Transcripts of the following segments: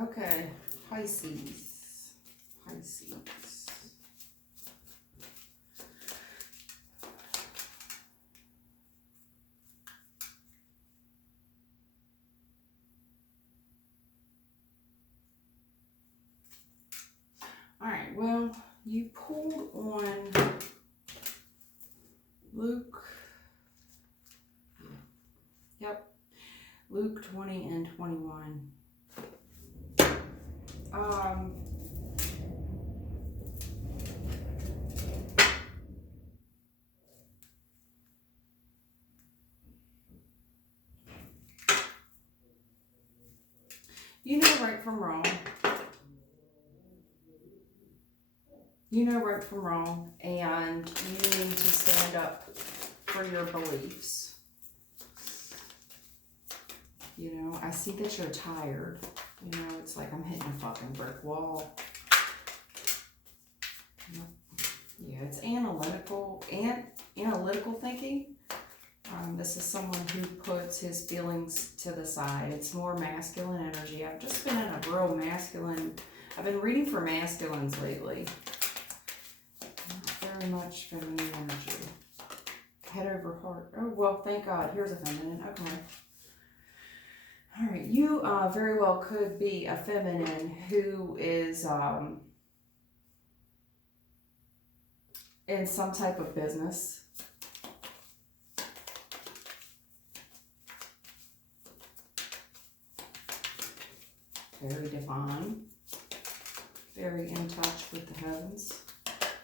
Okay, Pisces. Pisces. All right, well, you pulled on Luke. Yep, Luke 20 and 21. You know right from wrong. You know right from wrong, and you need to stand up for your beliefs. You know, I see that you're tired. You know, it's like I'm hitting a fucking brick wall. Yeah, it's analytical thinking. This is someone who puts his feelings to the side. It's more masculine energy. I've just been in a real masculine, I've been reading for masculines lately. Not very much feminine energy. Head over heart. Oh, well, thank God. Here's a feminine. Okay. All right. You very well could be a feminine who is in some type of business. Very divine, very in touch with the heavens,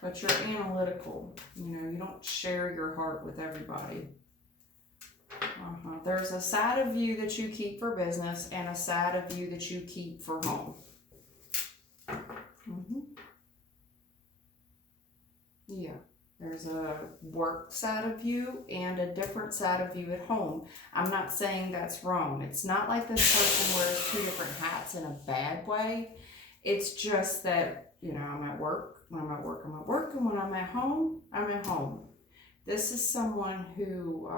but you're analytical. You know, you don't share your heart with everybody. There's a side of you that you keep for business and a side of you that you keep for home. Yeah. There's a work side of you and a different side of you at home. I'm not saying that's wrong. It's not like this person wears two different hats in a bad way. It's just that, you know, I'm at work. When I'm at work, I'm at work. And when I'm at home, I'm at home. This is someone who,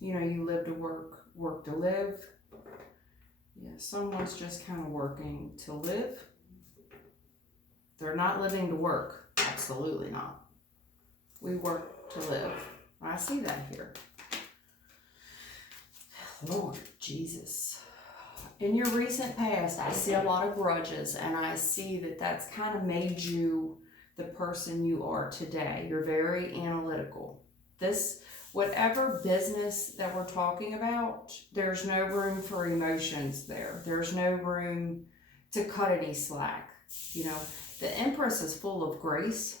you know, you live to work, work to live. Yeah, someone's just kind of working to live. They're not living to work. Absolutely not. We work to live. I see that here. Lord Jesus. In your recent past, I see a lot of grudges, and I see that that's kind of made you the person you are today. You're very analytical. This, whatever business that we're talking about, there's no room for emotions there. There's no room to cut any slack. You know, the Empress is full of grace.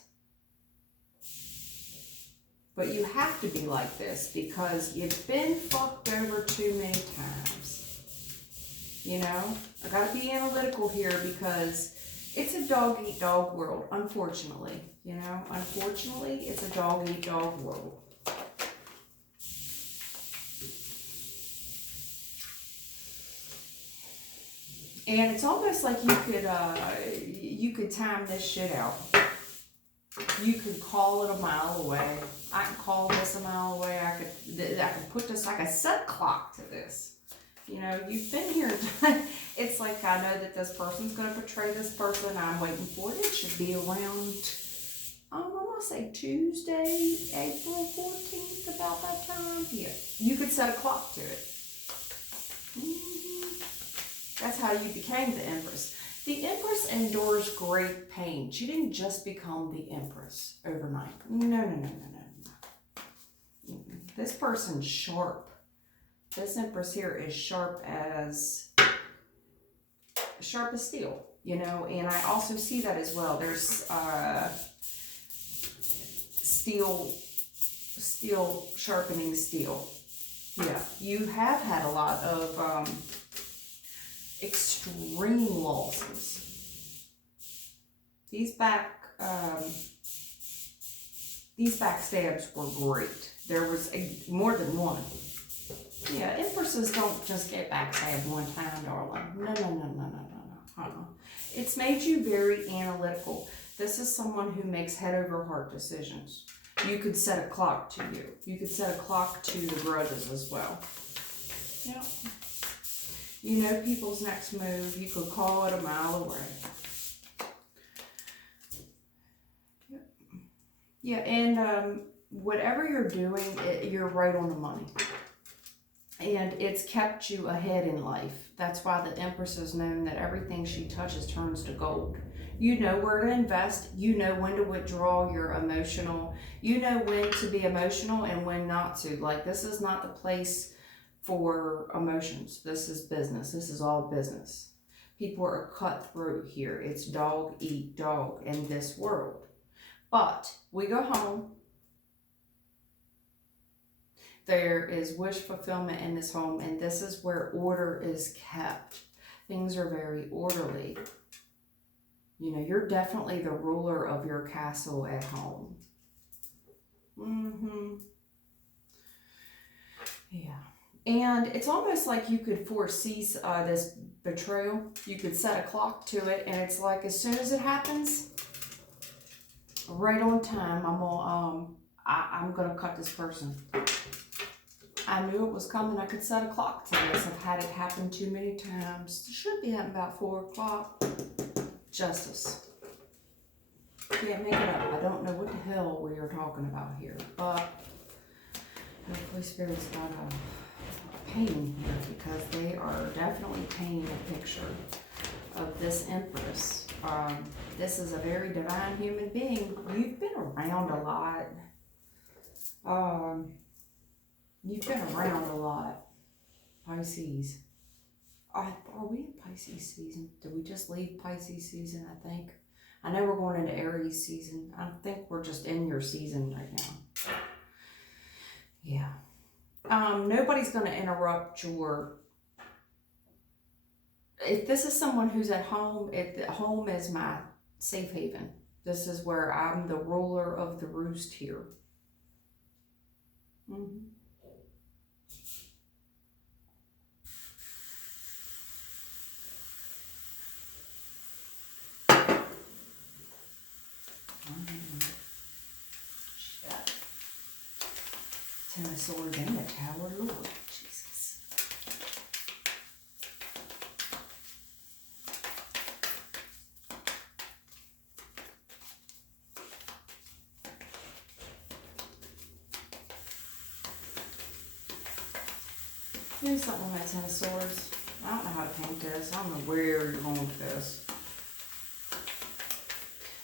But you have to be like this because you've been fucked over too many times. You know, I gotta be analytical here because it's a dog-eat-dog world, unfortunately. You know, unfortunately, it's a dog-eat-dog world. And it's almost like you could time this shit out. You could call it a mile away. I can call this a mile away. I could put this, I could set a clock to this. You know, you've been here. It's like I know that this person's going to betray this person. I'm waiting for it. It should be around, I'm going to say Tuesday, April 14th, about that time. Yeah, you could set a clock to it. That's how you became the Empress. The Empress endures great pain. She didn't just become the Empress overnight. No. This person's sharp. This Empress here is sharp as steel, you know, and I also see that as well. There's steel sharpening steel. Yeah, you have had a lot of extreme losses. These backstabs were great. There was more than one. Yeah, Empresses don't just get backstabbed one time, darling. No. It's made you very analytical. This is someone who makes head over heart decisions. You could set a clock to you. You could set a clock to the grudges as well. Yeah. You know people's next move. You could call it a mile away. Yeah, and whatever you're doing, you're right on the money. And it's kept you ahead in life. That's why the Empress is known that everything she touches turns to gold. You know where to invest. You know when to withdraw your emotional. You know when to be emotional and when not to. Like, this is not the place for emotions. This is business. This is all business. People are cutthroat here. It's dog eat dog in this world. But we go home. There is wish fulfillment in this home, and this is where order is kept. Things are very orderly. You know, you're definitely the ruler of your castle at home. Yeah. And it's almost like you could foresee this betrayal. You could set a clock to it, and it's like as soon as it happens, right on time, I'm gonna cut this person. I knew it was coming. I could set a clock to this. I've had it happen too many times. It should be happening about 4 o'clock. Justice. Can't make it up. I don't know what the hell we are talking about here, but the Holy Spirit's got a painting here because they are definitely painting a picture of this Empress. This is a very divine human being. You've been around a lot. You've been around a lot, Pisces. Are we in Pisces season? Did we just leave Pisces season, I think? I know we're going into Aries season. I think we're just in your season right now. Yeah. Nobody's going to interrupt your... If this is someone who's at home, home is my safe haven. This is where I'm the ruler of the roost here. Shit. Ten of Swords and the Tower, Lord Jesus. Here's something on that Ten of Swords. I don't know how to paint this. I don't know where you're going with this.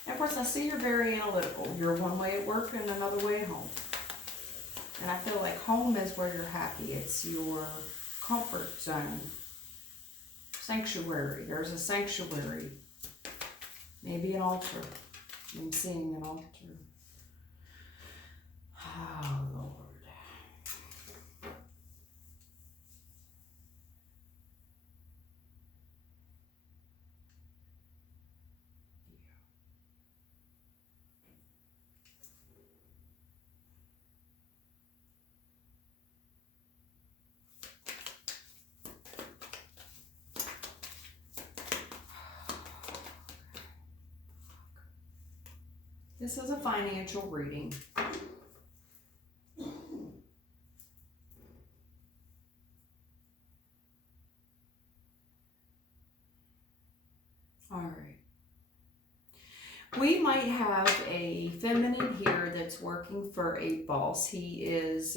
Of course, I see you're very analytical. You're one way at work and another way at home. And I feel like home is where you're happy. It's your comfort zone. Sanctuary. There's a sanctuary. Maybe an altar. I'm seeing an altar. Oh, Lord. This is a financial reading. All right. We might have a feminine here that's working for a boss. He is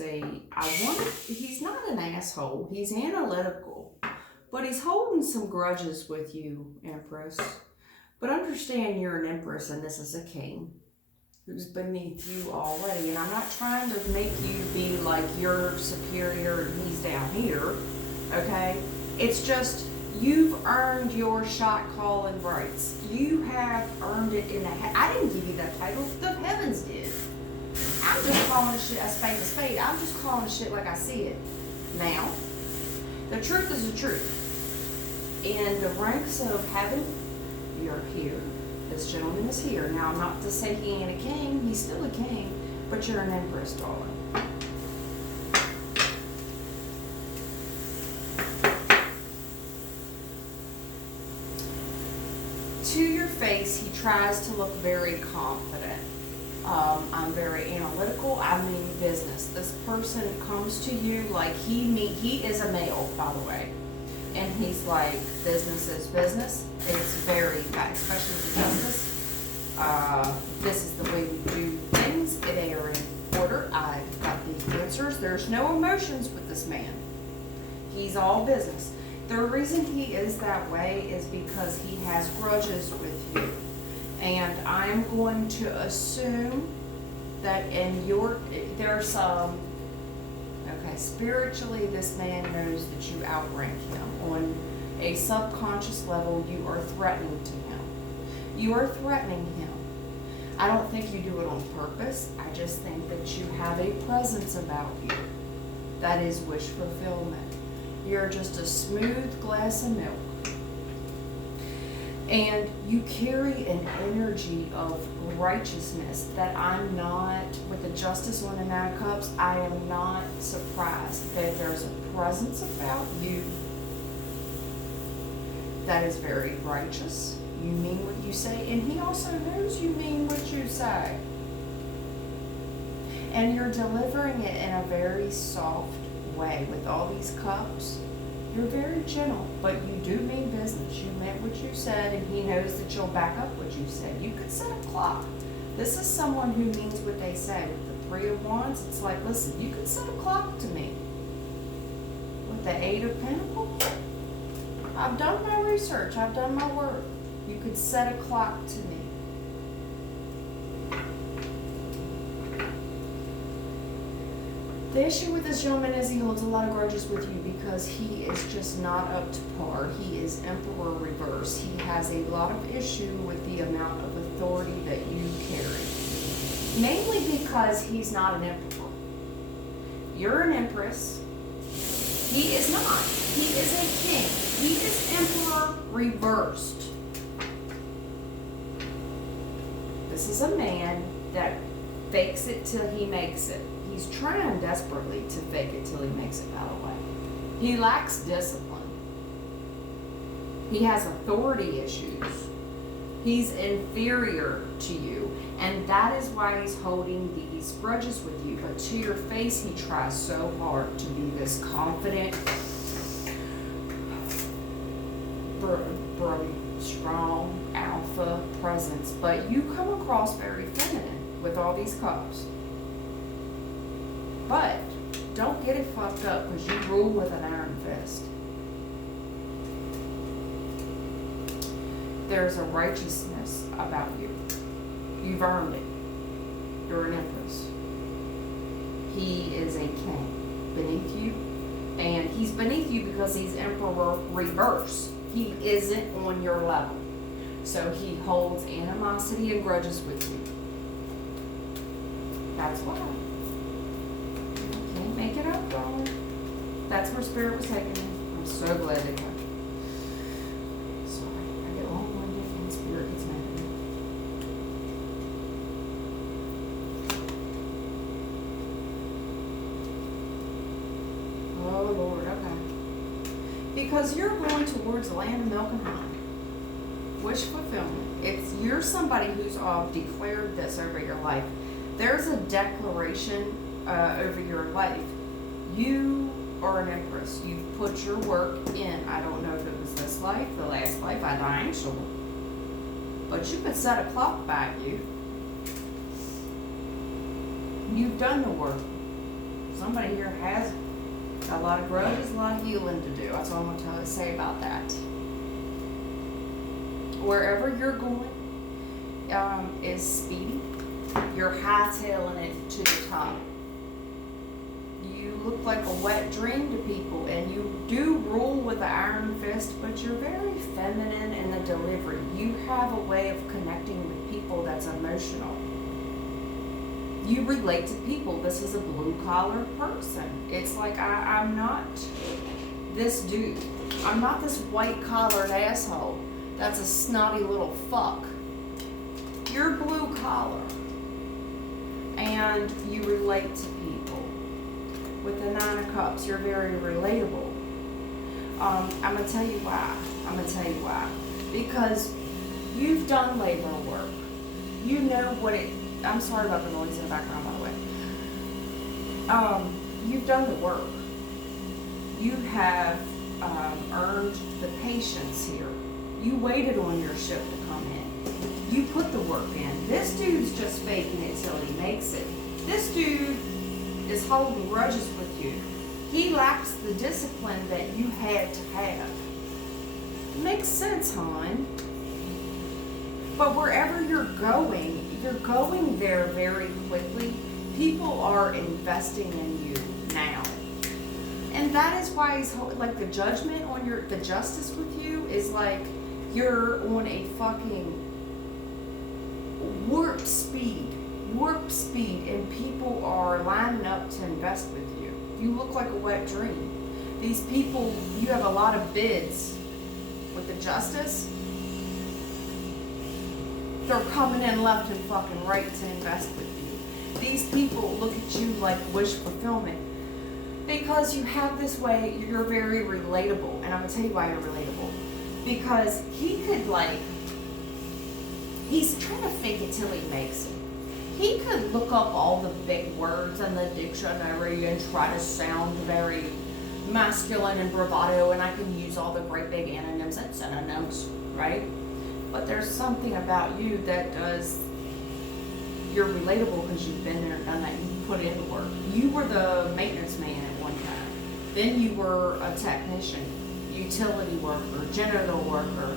he's not an asshole. He's analytical, but he's holding some grudges with you, Empress. But understand you're an Empress and this is a king who's beneath you already. And I'm not trying to make you be like you're superior and he's down here, okay? It's just you've earned your shot calling rights. You have earned it in the I didn't give you that title. The heavens did. I'm just calling shit a spade. I'm just calling shit like I see it. Now, the truth is the truth. In the ranks of heaven, you're here. This gentleman is here. Now, not to say he ain't a king. He's still a king. But you're an Empress, darling. To your face, he tries to look very confident. I'm very analytical. I mean business. This person comes to you like he is a male, by the way. and he's like, business is business. It's very bad, especially with business. This is the way we do things. They are in order. I've got the answers. There's no emotions with this man. He's all business. The reason he is that way is because he has grudges with you. And I'm going to assume that there's some, okay, spiritually this man knows that you outrank him. On a subconscious level, you are threatening to him. You are threatening him. I don't think you do it on purpose. I just think that you have a presence about you that is wish fulfillment. You're just a smooth glass of milk. And you carry an energy of righteousness that I'm not, with the Justice on the Nine of Cups, I am not surprised that there's a presence about you that is very righteous. You mean what you say, and he also knows you mean what you say. And you're delivering it in a very soft way with all these cups. You're very gentle, but you do mean business. You meant what you said, and he knows that you'll back up what you said. You could set a clock. This is someone who means what they say. With the Three of Wands, it's like, listen, you could set a clock to me. With the Eight of Pentacles, I've done my research. I've done my work. You could set a clock to me. The issue with this gentleman is he holds a lot of grudges with you because he is just not up to par. He is Emperor reverse. He has a lot of issue with the amount of authority that you carry. Mainly because he's not an emperor. You're an empress. He is not. He is a king. He is Emperor reversed. This is a man that fakes it till he makes it. He's trying desperately to fake it till he makes it, by the way. He lacks discipline. He has authority issues. He's inferior to you. And that is why he's holding these grudges with you. But to your face, he tries so hard to be this confident, strong, alpha presence. But you come across very feminine with all these cups. But don't get it fucked up because you rule with an iron fist. There's a righteousness about you. You've earned it. You're an empress. He is a king beneath you. And he's beneath you because he's Emperor reverse. He isn't on your level. So he holds animosity and grudges with you. That's why. Make it up, darling. That's where Spirit was taking me. I'm so glad they got you. Sorry, I get long-winded and Spirit gets mad at me. Oh, Lord, okay. Because you're going towards the land of milk and honey. Wish fulfillment. You're somebody who's declared this over your life. There's a declaration over your life. You are an empress. You've put your work in. I don't know if it was this life, the last life, I ain't sure. But you could set a clock by you. You've done the work. Somebody here has a lot of grudges, a lot of healing to do. That's all I'm going to say about that. Wherever you're going is speedy. You're hightailing it to the top. You look like a wet dream to people, and you do rule with an iron fist, but you're very feminine in the delivery. You have a way of connecting with people that's emotional. You relate to people. This is a blue-collar person. It's like I'm not this dude. I'm not this white-collared asshole that's a snotty little fuck. You're blue-collar. And you relate to people. With the Nine of Cups, you're very relatable. I'm going to tell you why. Because you've done labor work. You know what it... I'm sorry about the noise in the background, by the way. You've done the work. You have earned the patience here. You waited on your ship to come in. You put the work in. This dude's just faking it till he makes it. This dude is holding grudges with you. He lacks the discipline that you had to have. It makes sense, hon. But wherever you're going there very quickly. People are investing in you now. And that is why he's like the judgment on the justice with you is like you're on a fucking warp speed, and people are lining up to invest with you. You look like a wet dream. These people, you have a lot of bids with the justice. They're coming in left and fucking right to invest with you. These people look at you like wish fulfillment. Because you have this way, you're very relatable. And I'm going to tell you why you're relatable. Because he could he's trying to fake it till he makes it. He could look up all the big words in the dictionary and try to sound very masculine and bravado, and I can use all the great big antonyms and synonyms, right? But there's something about you that you're relatable because you've been there and done that. You put in the work. You were the maintenance man at one time. Then you were a technician, utility worker, janitor worker.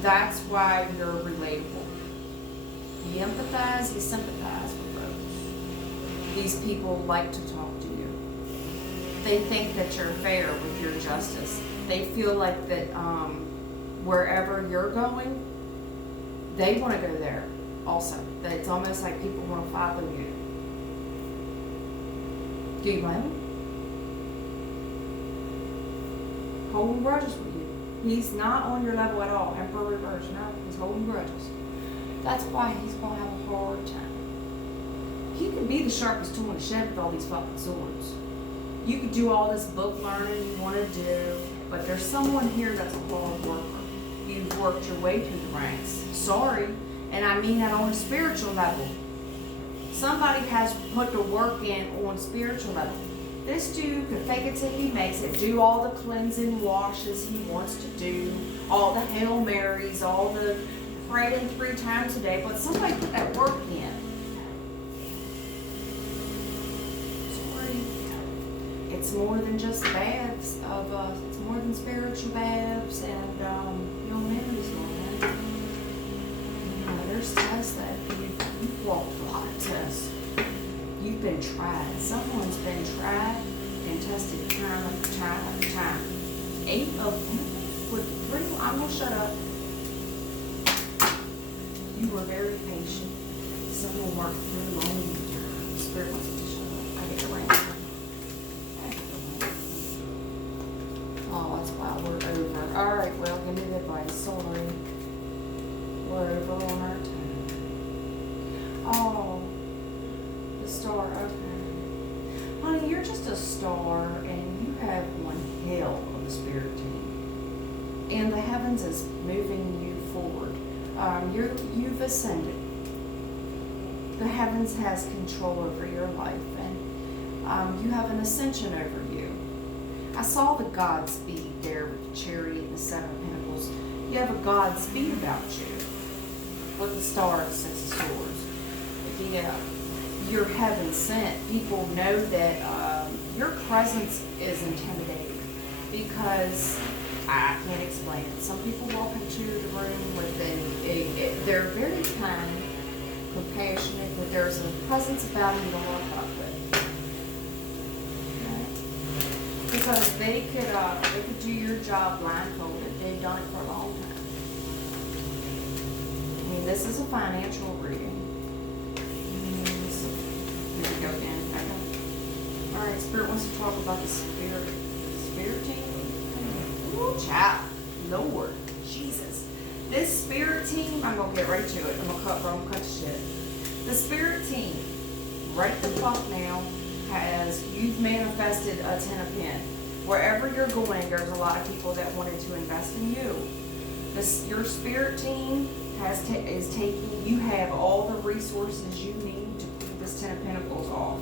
That's why you're relatable. You empathize, you sympathize with folks. These people like to talk to you. They think that you're fair with your justice. They feel like that wherever you're going, they want to go there also. That it's almost like people want to follow you. Do you blame him? Holding grudges with you. He's not on your level at all. Emperor reverse, no. He's holding grudges. That's why he's going to have a hard time. He could be the sharpest tool in the shed with all these fucking swords. You could do all this book learning you want to do, but there's someone here that's a hard worker. You've worked your way through the ranks. Sorry, and I mean that on a spiritual level. Somebody has put the work in on a spiritual level. This dude could fake it till he makes it, do all the cleansing washes he wants to do, all the Hail Marys, all the praying 3 times a day, but somebody put that work in. Sorry. It's more than just baths it's more than spiritual baths and Mary's man. There's tests that you've walked a lot of tests. You've been tried. Someone's been tried and tested time after time after time. 8 of them with 3. I'm gonna shut up. You were very patient. Someone worked through on you. Spirit wants me to shut up. I get the rain. Oh, that's why we're over. Alright, well, give me the advice. Sorry. We're over on our time. Oh, the star. Okay. Honey, you're just a star, and you have one hell of a spirit team. And the heavens is moving you forward. You've ascended. The heavens has control over your life, and you have an ascension over you. I saw the Godspeed there with the chariot and the 7 of Pentacles. You have a Godspeed about you with the star and 6 of Swords. Yeah, you're heaven sent. People know that your presence is intimidating because I can't explain it. Some people walk into the room with they're very kind, compassionate, but there's a presence about them you don't want to fuck with. Okay? Because they could do your job blindfolded. They've done it for a long time. I mean, this is a financial reading. Here we go again. All right, Spirit wants to talk about the spirit team. Ooh, child, Lord, Jesus. This spirit team, I'm gonna get right to it. I'm gonna cut the shit. The spirit team, right the fuck now, you've manifested a 10 of Pentacles. Wherever you're going, there's a lot of people that wanted to invest in you. Your spirit team is taking. You have all the resources you need to pull this 10 of Pentacles off.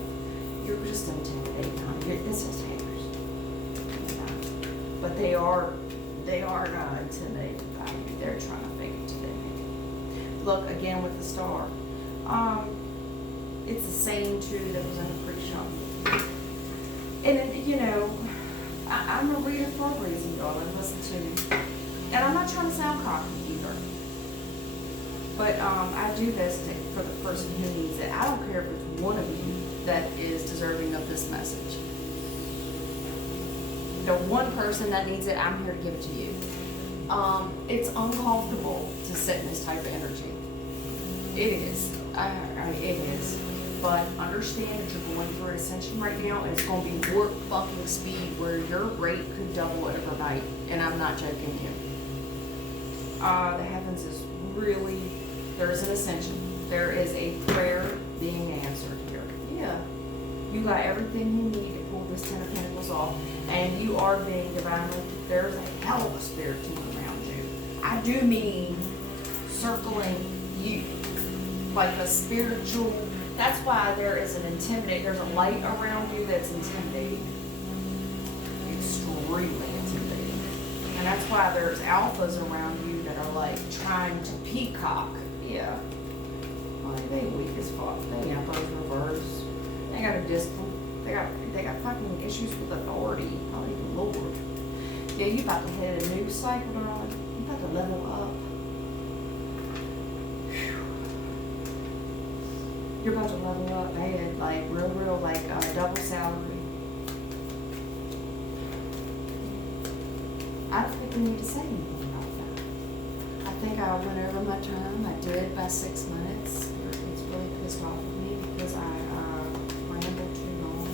You're just intimidating, honey. This is haters. but they are intimidated by you. They're trying to fake it to them. Look again with the star. It's the same two that was in the pre-show. And you know, I'm a reader for a reason, darling. Listen to me. And I'm not trying to sound cocky either. But I do this for the person who needs it. I don't care if it's one of you that is deserving of this message. The one person that needs it, I'm here to give it to you. It's uncomfortable to sit in this type of energy. It is. It is. But understand that you're going through an ascension right now, and it's going to be warp fucking speed where your rate could double overnight. And I'm not joking you. The heavens is really, there is an ascension. There is a prayer being answered here. Yeah. You got everything you need to pull this Ten of Pentacles off. And you are being divinely, there's a hell of a spirit team around you. I do mean circling you. Like a spiritual, that's why there is an intimidating, there's a light around you that's intimidating. Extremely intimidating. And that's why there's alphas around you that are like trying to peacock. Yeah. Well, they weak as fuck. They got those reverse. They got a discipline. They got fucking issues with authority. Oh, even Lord. Yeah, you about to hit a new cycle, darling. You about to level up. Whew. You're about to level up bad, like real, like double salary. I don't think we need to say anything about that. I think I went over my time. I did by 6 minutes. It's really pissed off with me because I rambled too long.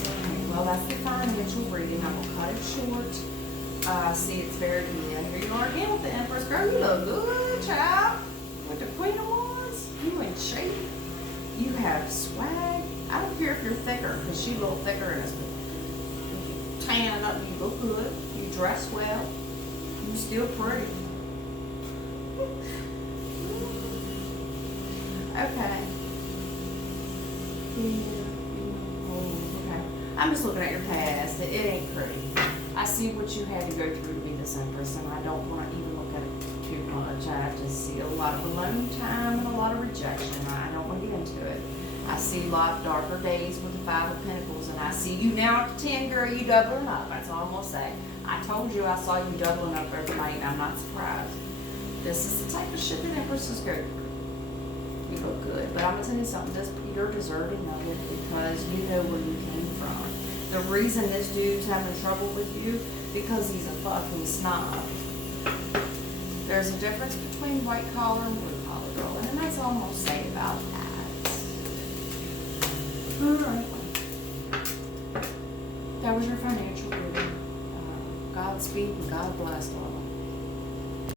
Okay, well, that's the financial reading. I will cut it short. See, it's very good. Here you are again with the Empress. Girl, you look good, child. With the Queen of Wands, you in shape. You have swag. I don't care if you're thicker, because she's a little thicker in this one. Tan up, you look good. You dress well. You still pretty. Okay. Okay. I'm just looking at your past. It ain't pretty. I see what you had to go through to be this Empress, and I don't want to even look at it too much. I just see a lot of alone time and a lot of rejection. I don't want to get into it. I see a lot of darker days with the Five of Pentacles, and I see you now at the 10, girl. You doubling up. That's all I'm going to say. I told you I saw you doubling up every night, and I'm not surprised. This is the type of shit that Empresses go through. You look good, but I'm going to tell you something. You're deserving of it because you know where you came from. The reason this dude's having trouble with you, because he's a fucking snob. There's a difference between white collar and blue collar, girl, and that's all I'm going to say about that. Alright. That was your financial reading. Godspeed and God bless, darling.